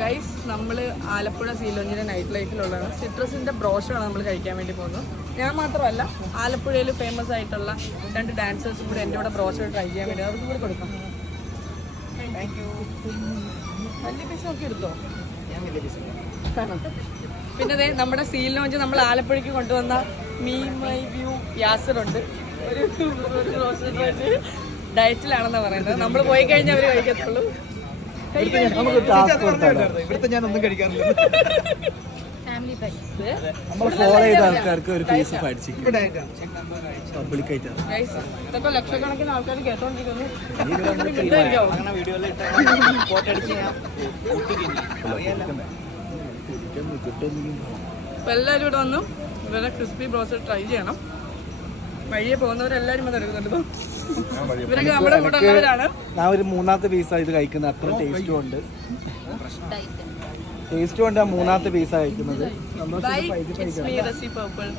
Guys നമ്മൾ Alappuzha സീലോഞ്ചിൻ്റെ night ലൈഫിലുള്ളതാണ്. സിട്രസിൻ്റെ ബ്രോഷറാണ് നമ്മൾ കഴിക്കാൻ വേണ്ടി പോകുന്നത്. ഞാൻ മാത്രമല്ല, ആലപ്പുഴയിൽ ഫേമസ് ആയിട്ടുള്ള 2 ഡാൻസേഴ്സും കൂടി എൻ്റെ കൂടെ ബ്രോഷർ ട്രൈ ചെയ്യാൻ വേണ്ടി അവർക്ക് കൂടി കൊടുക്കാം. Thank you. വലിയ പീസ് നോക്കി എടുത്തോ? ഞാൻ വലിയ പീസ്. പിന്നെ അതെ നമ്മുടെ സീൽ ലോഞ്ച് നമ്മൾ ആലപ്പുഴയ്ക്ക് കൊണ്ടുവന്ന മീ മൈ വ്യൂ യാസറുണ്ട്. ഒരു ബ്രോഷർ ഡയറ്റിലാണെന്നാണ് പറയുന്നത്. നമ്മൾ പോയി കഴിഞ്ഞാൽ അവർ കഴിക്കത്തുള്ളൂ. ഇവിടുത്തെ ഞാൻ ഒന്നും കഴിക്കാറില്ല. നമ്മൾ ഫോളോ ചെയ്ത ആൾക്കാർക്ക് ഒരു പീസ് പഠിച്ചിട്ട് ഇതൊക്കെ ലക്ഷക്കണക്കിന് ആൾക്കാർ കേട്ടോണ്ടിരിക്കുന്നു. അപ്പൊ എല്ലാവരും ഇവിടെ വന്നു ഇവരെ ക്രിസ്പി ബ്രോസ്റ്റർ ട്രൈ ചെയ്യണം. വഴിയെ പോകുന്നവരെല്ലാരും അത് എടുക്കുന്നുണ്ട്. ഇവരൊക്കെ നമ്മുടെ കൂടെ ഉള്ളവരാണ്. ഞാൻ ഒരു 3ാമത്തെ പീസാണ് ഇത് കഴിക്കുന്നത്. അത്ര ടേസ്റ്റും ഉണ്ട്. ആ 3ാമത്തെ പീസാണ് കഴിക്കുന്നത്. It's me, Rasi Purple.